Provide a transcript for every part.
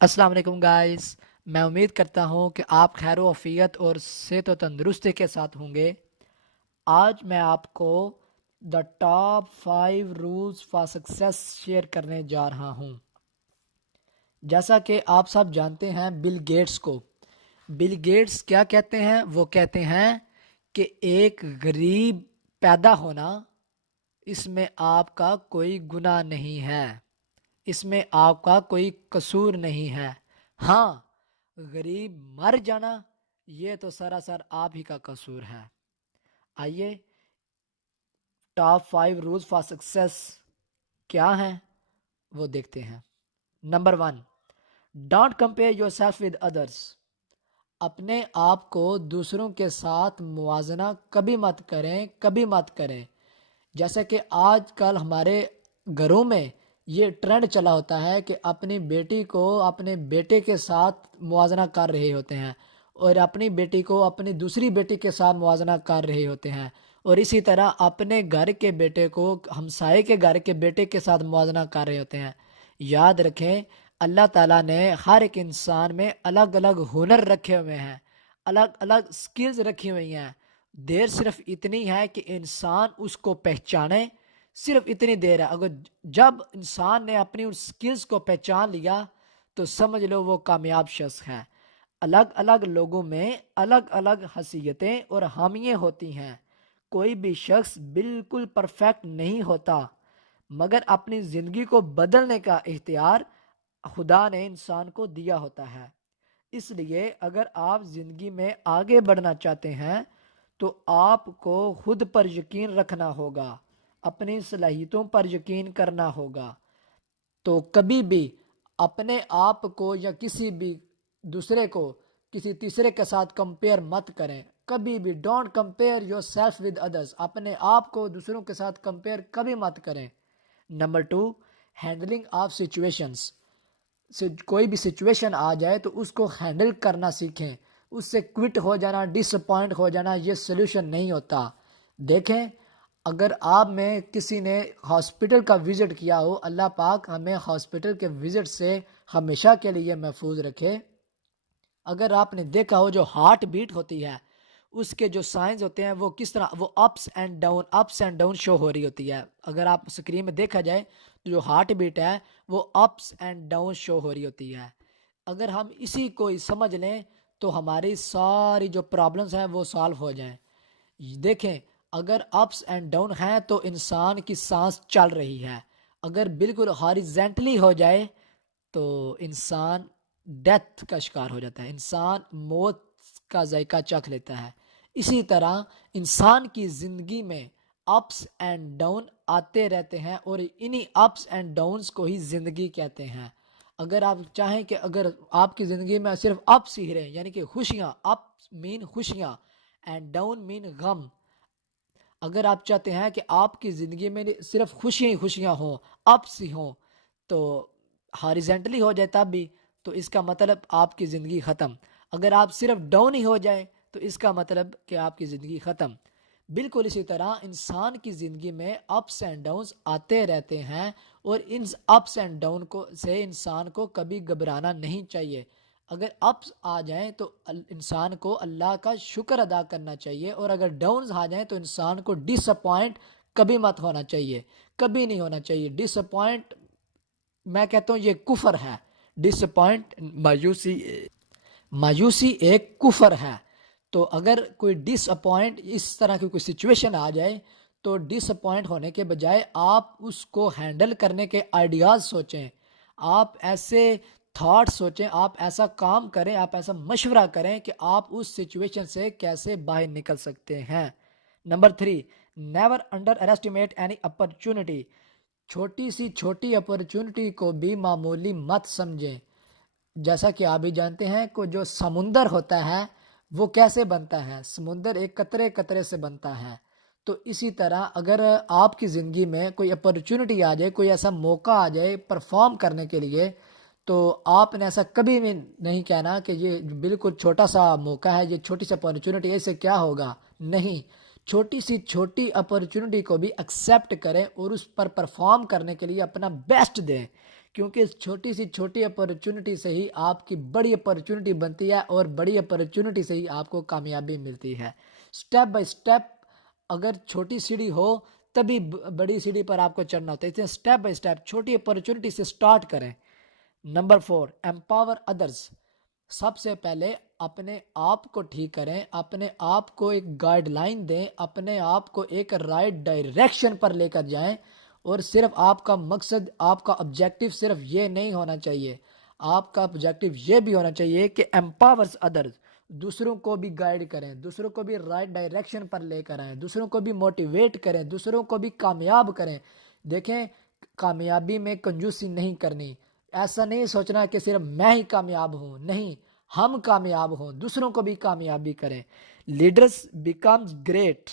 अस्सलाम वालेकुम गाइस। मैं उम्मीद करता हूँ कि आप खैर आफियत और सेहत व तंदुरुस्ती के साथ होंगे। आज मैं आपको the top 5 rules for success share करने जा रहा हूँ। जैसा कि आप सब जानते हैं बिल गेट्स को। बिल गेट्स क्या कहते हैं? वो कहते हैं कि एक गरीब पैदा होना, इसमें आपका कोई गुनाह नहीं है, इसमें आपका कोई कसूर नहीं है। हाँ, गरीब मर जाना ये तो सरासर आप ही का कसूर है। आइए, टॉप 5 रूल्स फॉर सक्सेस क्या हैं वो देखते हैं। Number 1, don't compare your self with others. अपने आप को दूसरों के साथ मुवाजना कभी मत करें, कभी मत करें। जैसे कि आजकल हमारे घरों में ये ट्रेंड चला होता है कि अपनी बेटी को अपने बेटे के साथ मुवाजना कर रहे होते हैं, और अपनी बेटी को अपनी दूसरी बेटी के साथ मुवाजना कर रहे होते हैं, और इसी तरह अपने घर के बेटे को हमसाए के घर के बेटे के साथ मुवाजना कर रहे होते हैं। याद रखें, अल्लाह ताला ने हर एक इंसान में अलग अलग हुनर रखे हुए हैं, अलग अलग स्किल्स रखी हुई हैं। देर सिर्फ इतनी है कि इंसान उसको पहचाने, सिर्फ इतनी देर है। अगर जब इंसान ने अपनी उस स्किल्स को पहचान लिया तो समझ लो वो कामयाब शख्स है। अलग अलग लोगों में अलग अलग हसीयतें और हामियें होती हैं। कोई भी शख्स बिल्कुल परफेक्ट नहीं होता, मगर अपनी ज़िंदगी को बदलने का इख्तियार खुदा ने इंसान को दिया होता है। इसलिए अगर आप ज़िंदगी में आगे बढ़ना चाहते हैं तो आपको खुद पर यकीन रखना होगा, अपनी सलाहियतों पर यकीन करना होगा। तो कभी भी अपने आप को या किसी भी दूसरे को किसी तीसरे के साथ कंपेयर मत करें। कभी भी don't compare your self with others. अपने आप को दूसरों के साथ कंपेयर कभी मत करें। Number 2, handling of situations. कोई भी सिचुएशन आ जाए तो उसको हैंडल करना सीखें। उससे क्विट हो जाना, डिसअपॉइंट हो जाना, ये सोल्यूशन नहीं होता। देखें, अगर आप में किसी ने हॉस्पिटल का विज़िट किया हो, अल्लाह पाक हमें हॉस्पिटल के विज़िट से हमेशा के लिए महफूज रखे। अगर आपने देखा हो जो हार्ट बीट होती है, उसके जो साइंस होते हैं वो किस तरह वो अप्स एंड डाउन शो हो रही होती है। अगर आप स्क्रीन में देखा जाए तो जो हार्ट बीट है वो अप्स एंड डाउन शो हो रही होती है। अगर हम इसी को ही समझ लें तो हमारी सारी जो प्रॉब्लम्स हैं वो सॉल्व हो जाएं। देखें, अगर अप्स एंड डाउन हैं तो इंसान की सांस चल रही है। अगर बिल्कुल हॉरिजेंटली हो जाए तो इंसान डेथ का शिकार हो जाता है, इंसान मौत का जायका चख लेता है। इसी तरह इंसान की ज़िंदगी में अप्स एंड डाउन आते रहते हैं, और इन्हीं अप्स एंड डाउन्स को ही ज़िंदगी कहते हैं। अगर आप चाहें कि अगर आपकी ज़िंदगी में सिर्फ अप्स ही रहें, यानी कि खुशियाँ, अप्स मीन खुशियाँ एंड डाउन मीन गम। अगर आप चाहते हैं कि आपकी ज़िंदगी में सिर्फ खुशियाँ ही खुशियाँ हों, अप्स ही हों, तो हॉरिजेंटली हो जाए तब भी, तो इसका मतलब आपकी ज़िंदगी ख़त्म। अगर आप सिर्फ डाउन ही हो जाए तो इसका मतलब कि आपकी ज़िंदगी ख़त्म। बिल्कुल इसी तरह इंसान की ज़िंदगी में अप्स एंड डाउन्स आते रहते हैं, और इन अप्स एंड डाउन को से इंसान को कभी घबराना नहीं चाहिए। अगर अप्स आ जाएं तो इंसान को अल्लाह का शुक्र अदा करना चाहिए, और अगर डाउन्स आ जाएं तो इंसान को डिसअपॉइंट कभी मत होना चाहिए, कभी नहीं होना चाहिए। डिसअपॉइंट, मैं कहता हूँ ये कुफर है। डिसअपॉइंट, मायूसी, मायूसी एक कुफर है। तो अगर कोई डिसअपॉइंट, इस तरह की कोई सिचुएशन आ जाए तो डिसअपॉइंट होने के बजाय आप उसको हैंडल करने के आइडियाज़ सोचें, आप ऐसे थॉट सोचें, आप ऐसा काम करें, आप ऐसा मशवरा करें कि आप उस सिचुएशन से कैसे बाहर निकल सकते हैं। Number 3, never under estimate any opportunity. छोटी सी छोटी अपॉर्चुनिटी को भी मामूली मत समझें। जैसा कि आप भी जानते हैं कि जो समुंदर होता है वो कैसे बनता है? समुंदर एक कतरे कतरे से बनता है। तो इसी तरह अगर आपकी ज़िंदगी में कोई अपॉर्चुनिटी आ जाए, कोई ऐसा मौका आ जाए परफॉर्म करने के लिए, तो आपने ऐसा कभी भी नहीं कहना कि ये बिल्कुल छोटा सा मौका है, ये छोटी सी अपॉर्चुनिटी है, इससे क्या होगा। नहीं, छोटी सी छोटी अपॉर्चुनिटी को भी एक्सेप्ट करें और उस पर परफॉर्म करने के लिए अपना बेस्ट दें। کیونکہ اس چھوٹی سی چھوٹی اپرچونٹی سے ہی آپ کی بڑی اپرچونٹی بنتی ہے اور بڑی اپرچونٹی سے ہی آپ کو کامیابی ملتی ہے. سٹیپ بائی سٹیپ اگر چھوٹی سیڑھی ہو تبھی بڑی سیڑھی پر آپ کو چڑھنا ہوتا ہے. اس لیے سٹیپ بائی سٹیپ چھوٹی اپرچونٹی سے سٹارٹ کریں. Number 4 empower others. سب سے پہلے اپنے آپ کو ٹھیک کریں, اپنے آپ کو ایک گائیڈ لائن دیں, اپنے آپ کو ایک رائٹ ڈائریکشن پر لے کر جائیں. اور صرف آپ کا مقصد, آپ کا آبجیکٹو صرف یہ نہیں ہونا چاہیے, آپ کا آبجیکٹو یہ بھی ہونا چاہیے کہ empowers others, دوسروں کو بھی گائیڈ کریں, دوسروں کو بھی رائٹ ڈائریکشن پر لے کر آئیں, دوسروں کو بھی موٹیویٹ کریں, دوسروں کو بھی کامیاب کریں. دیکھیں, کامیابی میں کنجوسی نہیں کرنی. ایسا نہیں سوچنا کہ صرف میں ہی کامیاب ہوں, نہیں, ہم کامیاب ہوں, دوسروں کو بھی کامیابی کریں. Leaders becomes great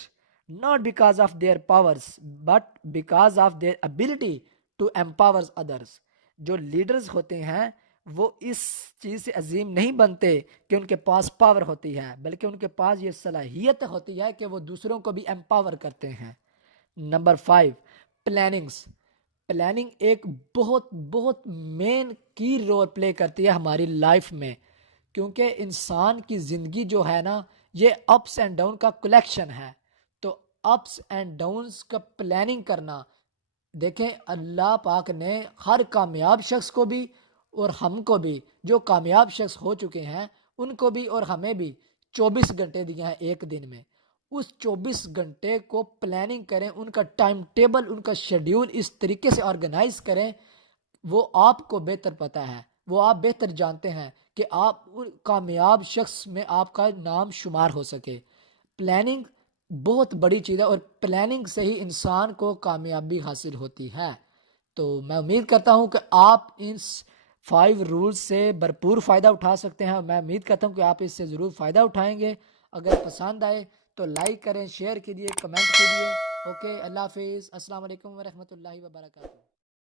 not because of their powers but because of their ability to empower others. جو لیڈرز ہوتے ہیں وہ اس چیز سے عظیم نہیں بنتے کہ ان کے پاس پاور ہوتی ہے, بلکہ ان کے پاس یہ صلاحیت ہوتی ہے کہ وہ دوسروں کو بھی امپاور کرتے ہیں. Number 5 plannings. پلاننگ ایک بہت بہت مین کی رول پلے کرتی ہے ہماری لائف میں, کیونکہ انسان کی زندگی جو ہے نا یہ اپس اینڈ ڈاؤن کا کلیکشن ہے. تو اپس اینڈ ڈاؤنس کا پلاننگ کرنا, دیکھیں اللہ پاک نے ہر کامیاب شخص کو بھی اور ہم کو بھی, جو کامیاب شخص ہو چکے ہیں ان کو بھی اور ہمیں بھی 24 گھنٹے دیے ہیں ایک دن میں. اس 24 گھنٹے کو پلاننگ کریں, ان کا ٹائم ٹیبل, ان کا شیڈیول اس طریقے سے آرگنائز کریں. وہ آپ کو بہتر پتہ ہے, وہ آپ بہتر جانتے ہیں کہ آپ کامیاب شخص میں آپ کا نام شمار ہو سکے. پلاننگ بہت بڑی چیز ہے اور پلاننگ سے ہی انسان کو کامیابی حاصل ہوتی ہے. تو میں امید کرتا ہوں کہ آپ ان 5 رولز سے بھرپور فائدہ اٹھا سکتے ہیں. میں امید کرتا ہوں کہ آپ اس سے ضرور فائدہ اٹھائیں گے. اگر پسند آئے تو لائک کریں, شیئر کیجیے, کمنٹ کیجیے. اوکے, اللہ حافظ. السلام علیکم ورحمۃ اللہ وبرکاتہ.